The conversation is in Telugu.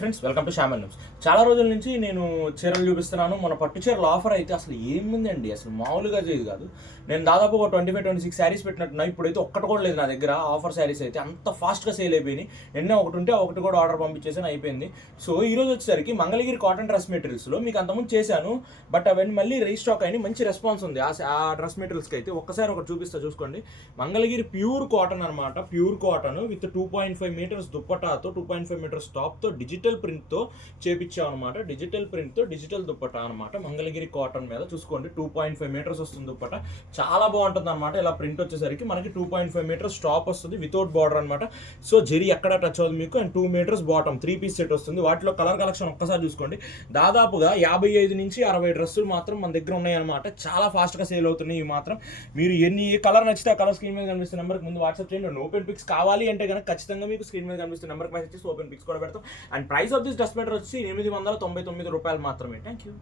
Friends welcome to Shyamal news. చాలా రోజుల నుంచి నేను చీరలు చూపిస్తున్నాను. మన పట్టు చీరల ఆఫర్ అయితే అసలు ఏముందండి, అసలు మామూలుగా చేయదు కాదు. నేను దాదాపు ఒక 25-26 శారీస్ పెట్టినట్టున్నా. ఇప్పుడైతే ఒక్కటి కూడా లేదు నా దగ్గర. ఆఫర్ శారీస్ అయితే అంత ఫాస్ట్గా సేల్ అయిపోయినాయి. నిన్న ఒకటి ఉంటే ఒకటి కూడా ఆర్డర్ పంపించేసాను, అయిపోయింది. సో ఈ రోజు వచ్చేసరికి మంగళగిరి కాటన్ డ్రెస్ మెటీరియల్స్లో మీకు అంతకుముందు చేశాను, బట్ అవన్నీ మళ్ళీ రీస్టాక్ అయినాయి. మంచి రెస్పాన్స్ ఉంది ఆ డ్రెస్ మెటీరియల్స్కి అయితే. ఒక్కసారి ఒకటి చూసుకోండి. మంగళగిరి ప్యూర్ కాటన్ అనమాట. ప్యూర్ కాటన్ విత్ 2.5 మీటర్స్ దుప్పటాతో, 2.5 మీటర్స్ టాప్తో, డిజిటల్ ప్రింట్తో చేపించాం అనమాట. డిజిటల్ ప్రింట్తో డిజిటల్ దుప్పటా అనమాట. మంగళగిరి కాటన్ మీద చూసుకోండి, 2.5 మీటర్స్ వస్తుంది దుప్పట. చాలా బాగుంటుంది అనమాట. ఇలా ప్రింట్ వచ్చేసరికి మనకి 2.5 మీటర్స్ టాప్ వస్తుంది వితౌట్ బార్డర్ అనమాట. సో జెరీ ఎక్కడ టచ్ అవుతుంది మీకు. And 2 metres bottom, 3 piece set వస్తుంది. వాటిలో కలర్ కలెక్షన్ ఒక్కసారి చూసుకోండి. దాదాపుగా 55 నుంచి 60 డ్రెస్సులు మాత్రం మన దగ్గర ఉన్నాయన్నమాట. చాలా ఫాస్ట్గా సేల్ అవుతున్నాయి ఇవి మాత్రం. మీరు ఏ కలర్ నచ్చితే ఆ కలర్ స్క్రీన్ మీద కనిపిస్తున్న నెంబర్కి ముందు వాట్సాప్ చేయండి. ఓపెన్ పిక్స్ కావాలి అంటే కనుక ఖచ్చితంగా మీకు స్క్రీన్ మీద కనిపిస్తున్న నెంబర్కి మెసేజ్ చేసి ఓపెన్ పిక్స్ కూడా పెడతాం. And price of this dress material వచ్చి 899 రూపాయలు మాత్రమే. Thank you.